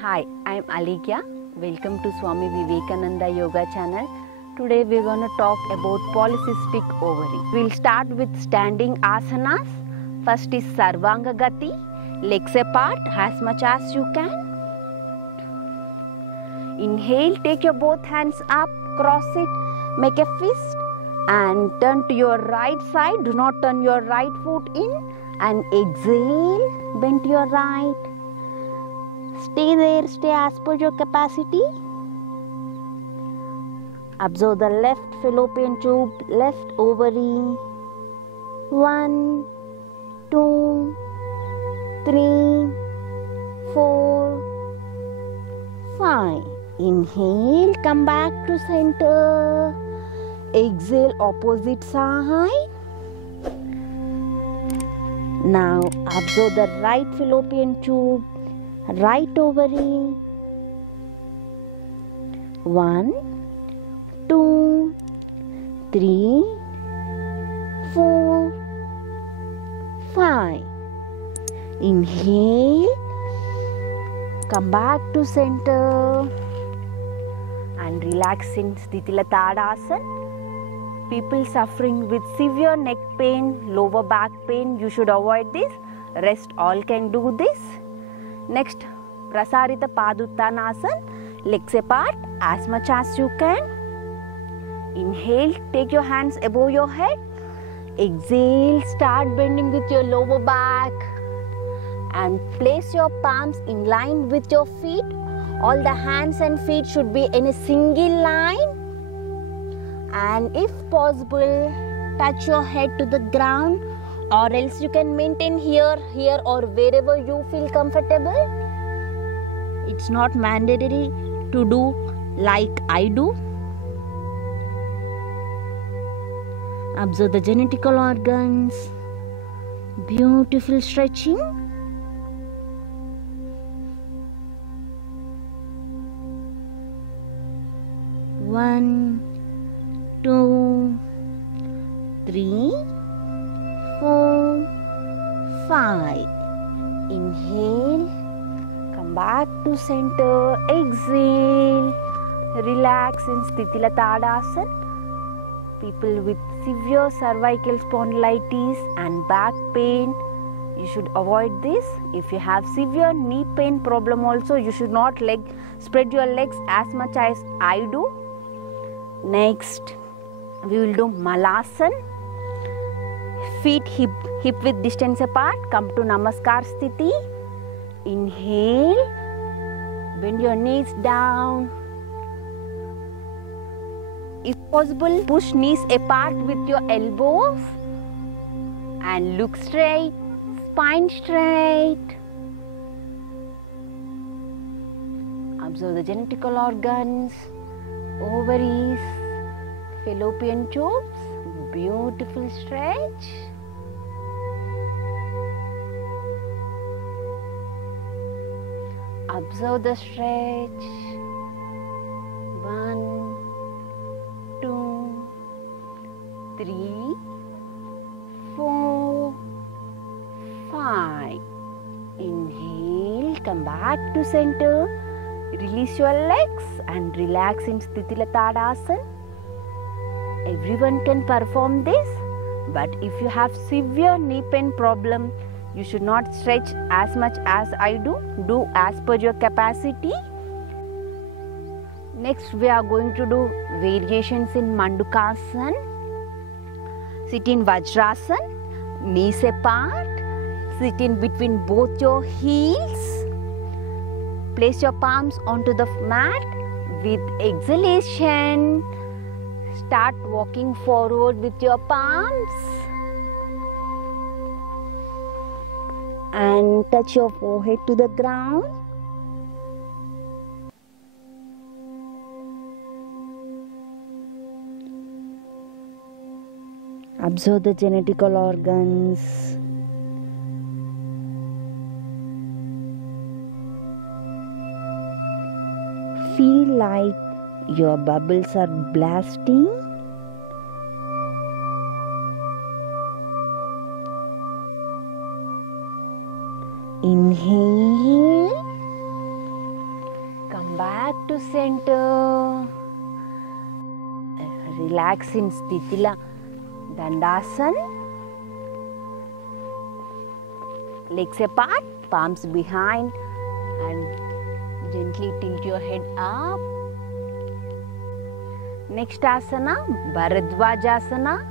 Hi, I'm Alikya. Welcome to Swami Vivekananda Yoga channel. Today we're going to talk about polycystic ovary. We'll start with standing asanas. First is Sarvanga Gati. Legs apart as much as you can. Inhale, take your both hands up, cross it, make a fist and turn to your right side. Do not turn your right foot in and exhale, bend to your right. Stay there, stay as per your capacity. Observe the left fallopian tube, left ovary. 1, 2, 3, 4, 5. Inhale, come back to center. Exhale, opposite side. Now observe the right fallopian tube, right ovary. 1, 2, 3, 4, 5. Inhale, come back to center and relax in Sthitila Tadasana. People suffering with severe neck pain, lower back pain, you should avoid this. Rest all can do this. Next, Prasarita Paduttanasana. Legs apart as much as you can. Inhale, take your hands above your head. Exhale, start bending with your lower back. And place your palms in line with your feet. All the hands and feet should be in a single line. And if possible, touch your head to the ground, or else you can maintain here or wherever you feel comfortable. It's not mandatory to do like I do. Observe the genetical organs. Beautiful stretching. One, 2, 3, 4, 5. Inhale, come back to center. Exhale, relax in Sthitila Tadasana. People with severe cervical spondylitis and back pain, you should avoid this. If you have severe knee pain problem also, you should not spread your legs as much as I do. Next, we will do Malasana. Feet hip width distance apart. Come to Namaskar Sthiti. Inhale. Bend your knees down. If possible, push knees apart with your elbows. And look straight. Spine straight. Observe the genetical organs. Ovaries, fallopian tubes, beautiful stretch. Observe the stretch. 1, 2, 3, 4, 5. Inhale, come back to center. Release your legs and relax in Sthitila Tadasana. Everyone can perform this, but if you have severe knee pain problem, you should not stretch as much as I do. Do as per your capacity. Next, we are going to do variations in Mandukasana. Sit in Vajrasana, knees apart. Sit in between both your heels. Place your palms onto the mat. With exhalation, start walking forward with your palms and touch your forehead to the ground. Observe the genetical organs. Feel like your bubbles are blasting. Inhale to center. Relax in Sthitila Dandasana. Legs apart, palms behind, and gently tilt your head up. Next asana, Bharadwajasana.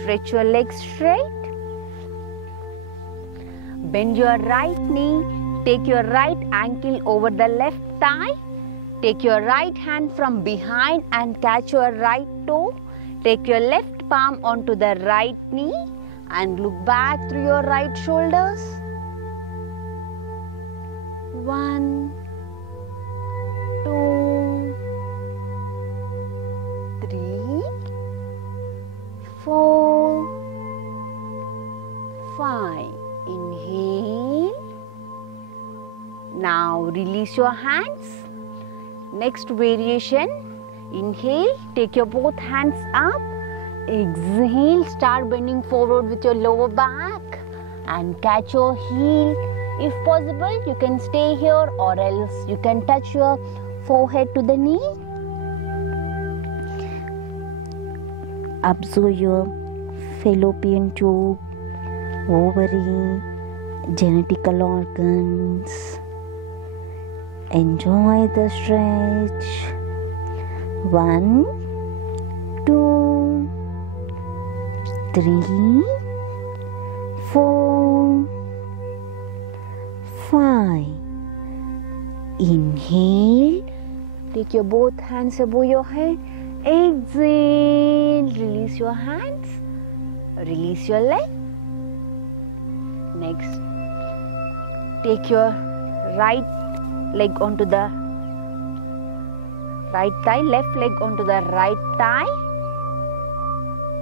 Stretch your legs straight. Bend your right knee. Take your right ankle over the left thigh. Take your right hand from behind and catch your right toe. Take your left palm onto the right knee and look back through your right shoulders. 1, 2, 3, 4, 5. Inhale. Now release your hands. Next variation. Inhale, take your both hands up. Exhale, start bending forward with your lower back and catch your heel. If possible, you can stay here or else you can touch your forehead to the knee. Observe your fallopian tube, ovary, genetical organs. Enjoy the stretch. 1, 2, 3, 4, 5. Inhale. Take your both hands above your head. Exhale. Release your hands. Release your leg. Next, take your right leg onto the right thigh, left leg onto the right thigh.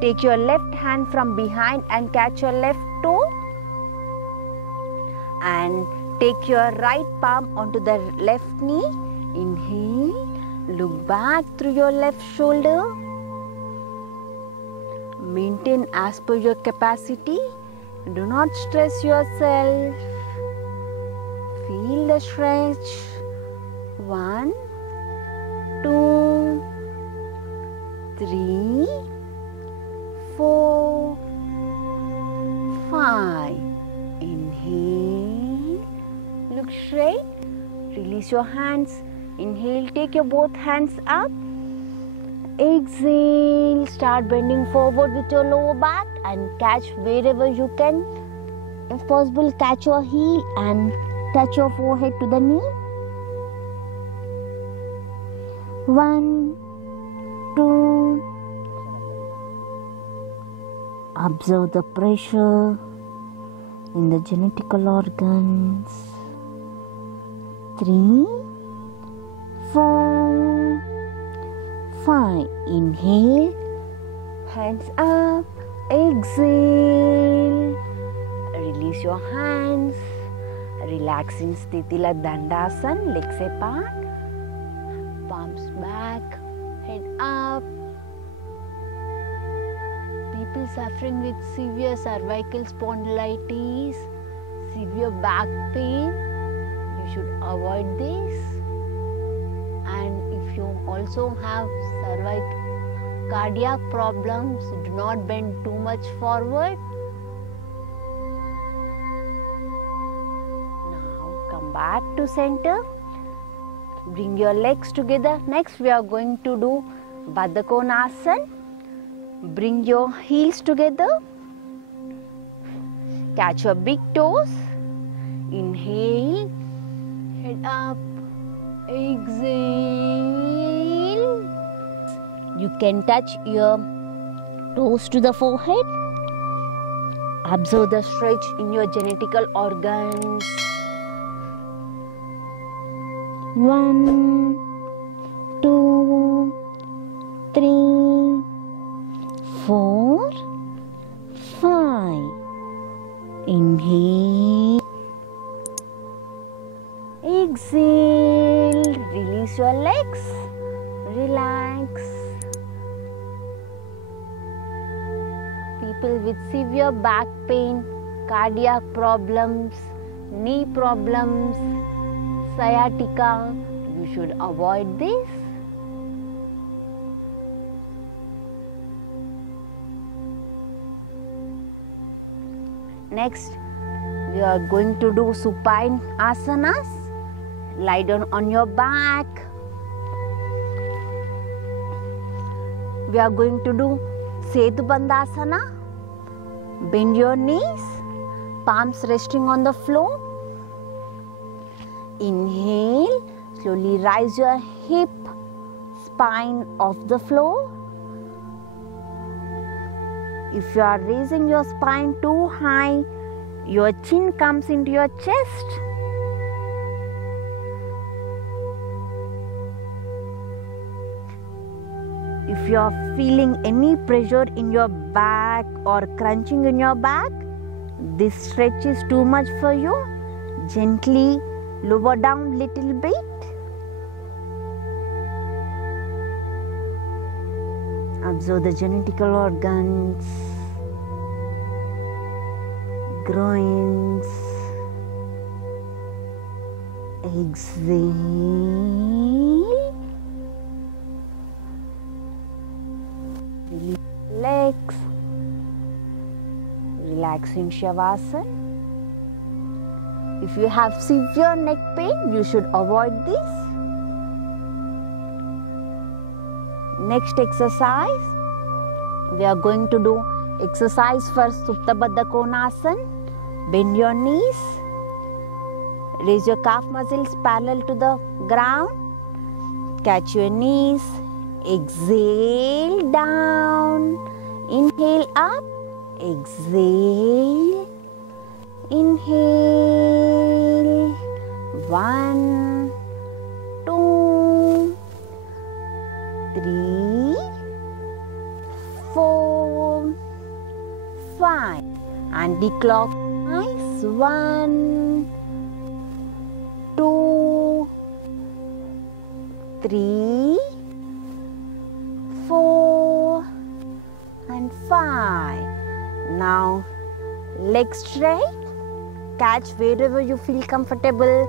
Take your left hand from behind and catch your left toe. And take your right palm onto the left knee. Inhale. Look back through your left shoulder. Maintain as per your capacity. Do not stress yourself. Feel the stretch. 1, 2, 3, 4, 5. Inhale. Look straight. Release your hands. Inhale. Take your both hands up. Exhale. Start bending forward with your lower back and catch wherever you can. If possible, catch your heel and touch your forehead to the knee. 1, 2. Observe the pressure in the genetical organs. 3, 4, 5. Inhale. Hands up. Exhale. Release your hands. Relax in Sthitila Dandasana. Legs apart. Palms back. Head up. People suffering with severe cervical spondylitis, severe back pain, you should avoid this. And if you also have cardiac problems, do not bend too much forward. Now come back to center. Bring your legs together. Next we are going to do Baddha Konasana. Bring your heels together. Catch your big toes. Inhale. Head up. Exhale. You can touch your toes to the forehead. Observe the stretch in your genetical organs. 1, 2, 3, 4, 5. Inhale. Exhale. Release your legs. Relax. People with severe back pain, cardiac problems, knee problems, sciatica, You should avoid this. Next, we are going to do supine asanas. Lie down on your back. We are going to do Setu Bandhasana. Bend your knees, palms resting on the floor. Inhale, slowly rise your hip, spine off the floor. If you are raising your spine too high, your chin comes into your chest. If you are feeling any pressure in your back or crunching in your back, this stretch is too much for you. Gently lower down little bit. Observe the genetical organs, groins. Exhale. Release legs. Relax in Shavasana. If you have severe neck pain, you should avoid this. Next exercise, we are going to do exercise for Supta Baddha Konasana. Bend your knees. Raise your calf muscles parallel to the ground. Catch your knees. Exhale down. Inhale up. Exhale. Inhale. 1, 2, 3, 4, 5. Anti-clockwise. 1, 2, 3, 4, and 5. Now legs straight. Catch wherever you feel comfortable.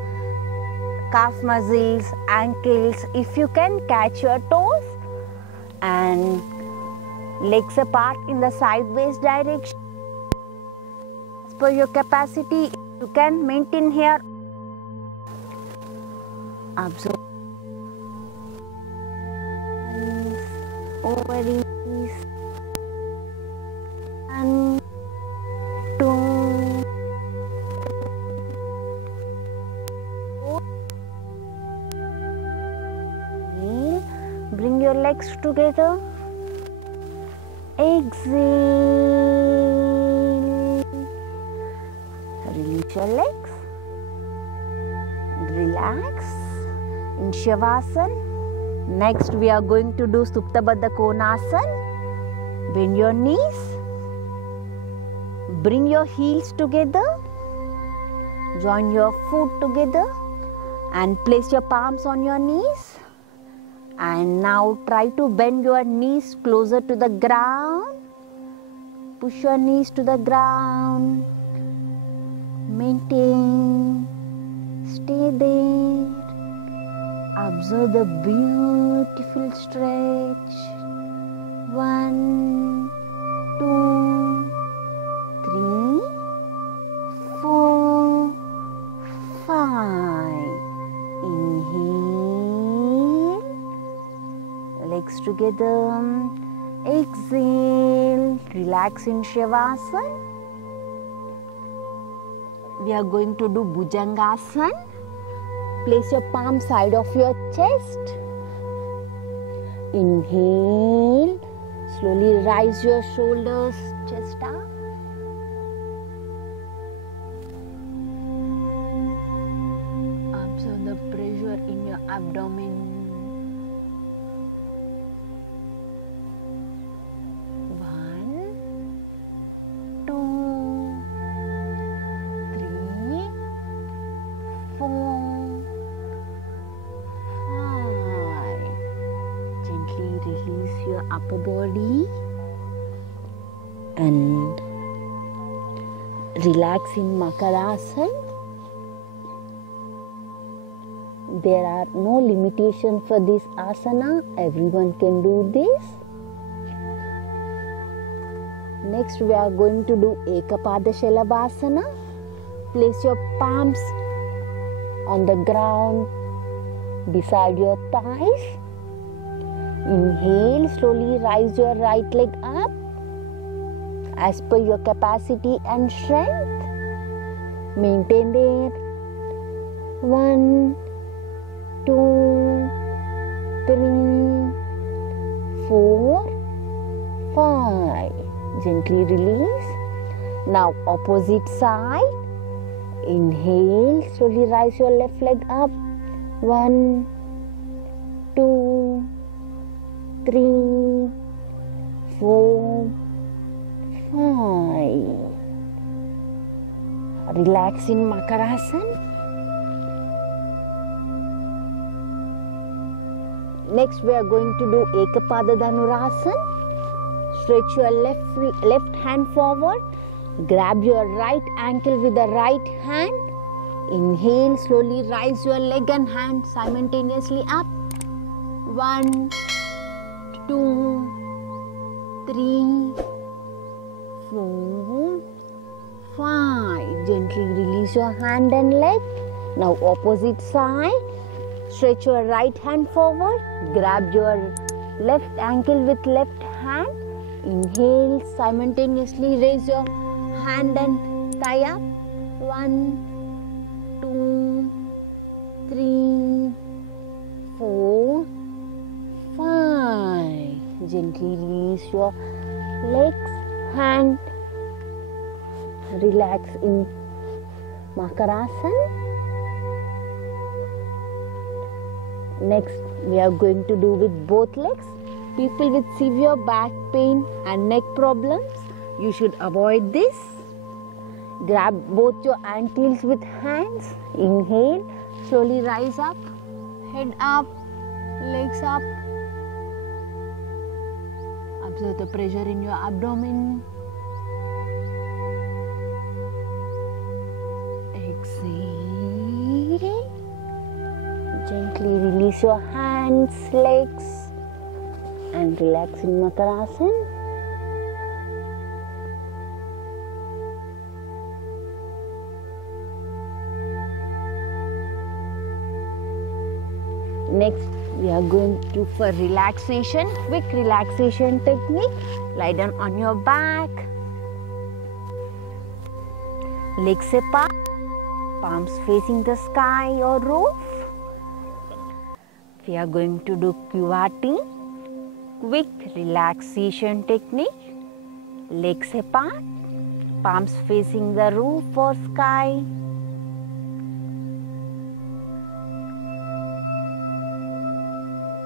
Calf muscles, ankles. If you can, catch your toes and legs apart in the sideways direction. As per your capacity, you can maintain here. Observe ovaries. 1, 2, 3. Bring your legs together. Exhale. Release your legs. Relax in Shavasana. Next, we are going to do Supta Baddha Konasana. Bend your knees. Bring your heels together. Join your foot together and place your palms on your knees. And now try to bend your knees closer to the ground. Push your knees to the ground. Maintain. Stay there. Observe the beautiful stretch. 1, 2, 3, 4, 5. Inhale. Legs together. Exhale. Relax in Shavasana. We are going to do Bhujangasana. Place your palm side of your chest. Inhale. Slowly rise your shoulders, chest up. Observe the pressure in your abdomen. 1, 2, 3, 4, 5. Gently release your upper body and relax in Makarasana. There are no limitations for this asana. Everyone can do this. Next, we are going to do Ekapada Shalabhasana. Place your palms on the ground beside your thighs. Inhale, slowly rise your right leg up as per your capacity and strength. Maintain there. 1, 2, 3, 4, 5. Gently release. Now opposite side. Inhale, slowly rise your left leg up. 1, 2, 3, 4, 5. Relax in Makarasana. Next, we are going to do Ekapada Dhanurasana. Stretch your left hand forward. Grab your right ankle with the right hand. Inhale, slowly rise your leg and hand simultaneously up. 1, 2, 3, 4, 5. Gently release your hand and leg. Now opposite side. Stretch your right hand forward. Grab your left ankle with left hand. Inhale, simultaneously raise your hand and thigh up. 1, 2, 3, 4, 5. Gently release your legs, hand. Relax in Makarasana. Next, we are going to do with both legs. People with severe back pain and neck problems, you should avoid this. Grab both your ankles with hands. Inhale, slowly rise up, head up, legs up. Observe the pressure in your abdomen. Exhale. Gently release your hands, legs, and relax in Makarasana. Next, we are going to for relaxation, quick relaxation technique. Lie down on your back, legs apart, palms facing the sky or roof. We are going to do Kuvati, quick relaxation technique. Legs apart, palms facing the roof or sky.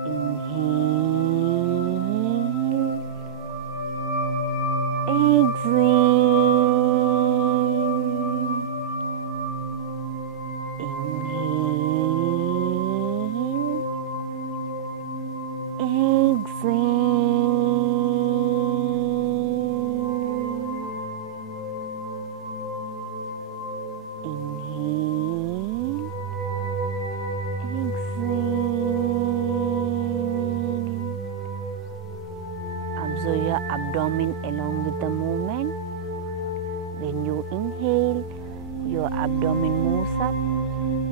Inhale, Observe your abdomen along with the movement. When you inhale, your abdomen moves up.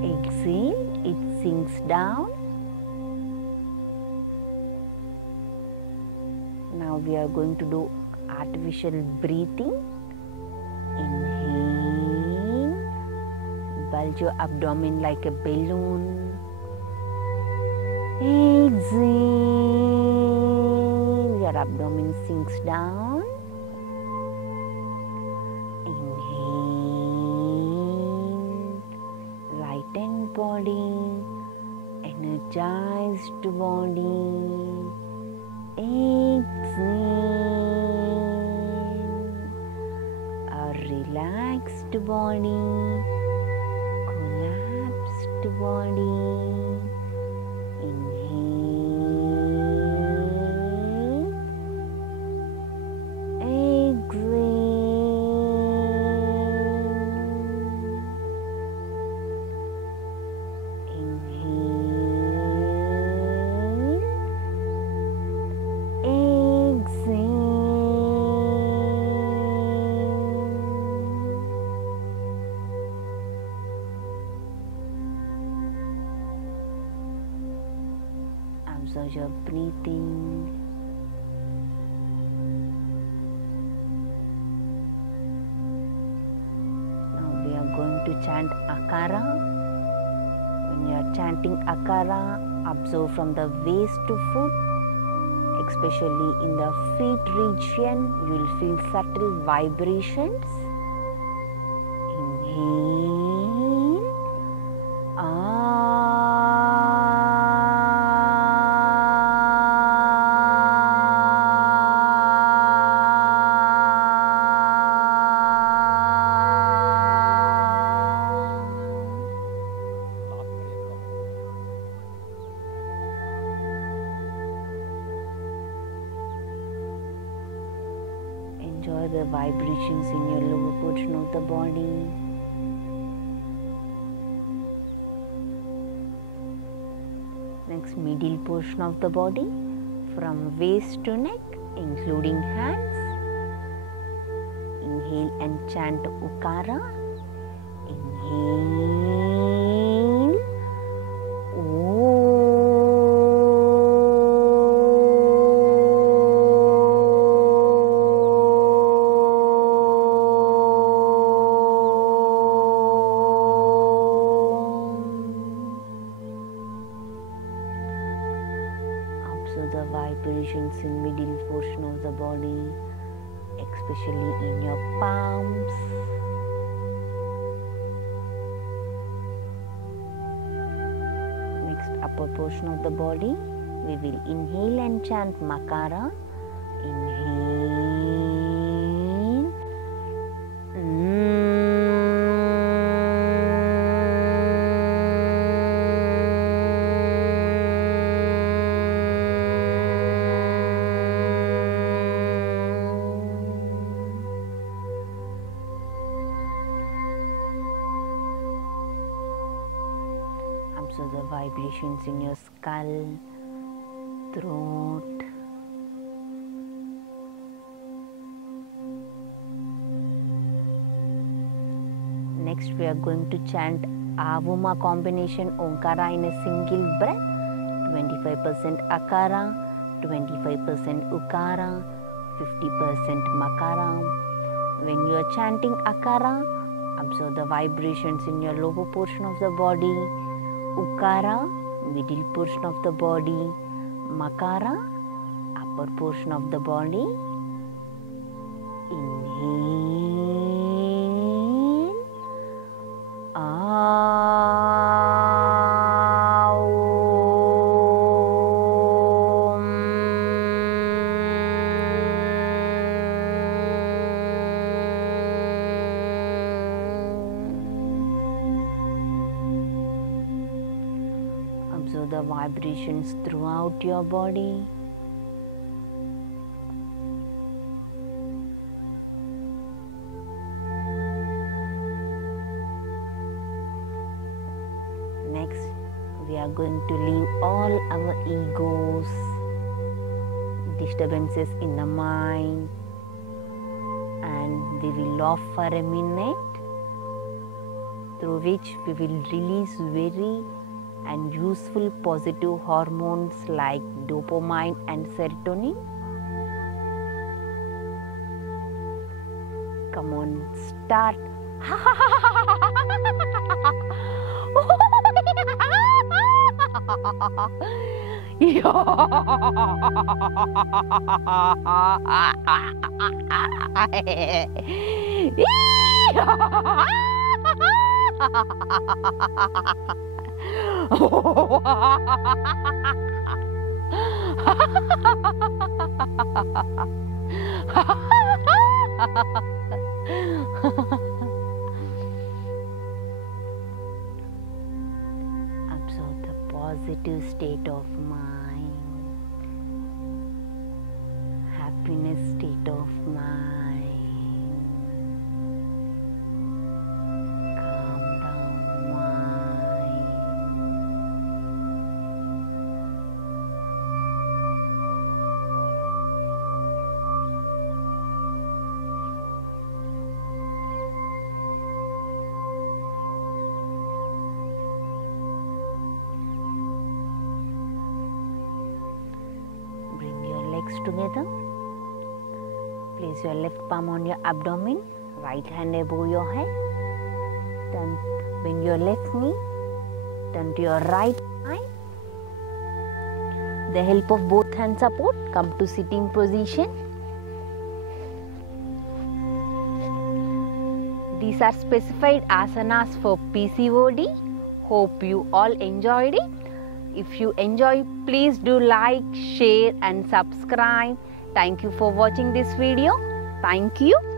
Exhale, it sinks down. Now we are going to do artificial breathing. Inhale, bulge your abdomen like a balloon. Exhale, your abdomen sinks down. Inhale, lighten body, energized body. Exhale, a relaxed body, collapsed body. Inhale, exhale, inhale. Observe your breathing. Now we are going to chant Akara. When you are chanting Akara, observe from the waist to foot, especially in the feet region, you will feel subtle vibrations. Inhale. Enjoy the vibrations in your lower portion of the body. Next, middle portion of the body, from waist to neck, including hands. Inhale and chant Ukara. Inhale. Observe the vibrations in middle portion of the body, especially in your palms. Next, upper portion of the body, we will inhale and chant Makara. Inhale. Observe the vibrations in your skull, throat. Next, we are going to chant Avuma combination Omkara in a single breath. 25% Akara, 25% Ukara, 50% Makara. When you are chanting Akara, observe the vibrations in your lower portion of the body. Ukara, middle portion of the body. Makara, upper portion of the body. Inhale. Observe the vibrations throughout your body. Next, we are going to leave all our egos, disturbances in the mind, and we will laugh for a minute, through which we will release very and useful positive hormones like dopamine and serotonin. Come on, start. Observe the positive state of mind, happiness state of mind. Calm down mind. together. Place your left palm on your abdomen, right hand above your head. Then bend your left knee, turn to your right side. The help of both hand support, come to sitting position. These are specified asanas for PCOD. Hope you all enjoyed it. If you enjoy, please do like, share and subscribe. Thank you for watching this video. Thank you.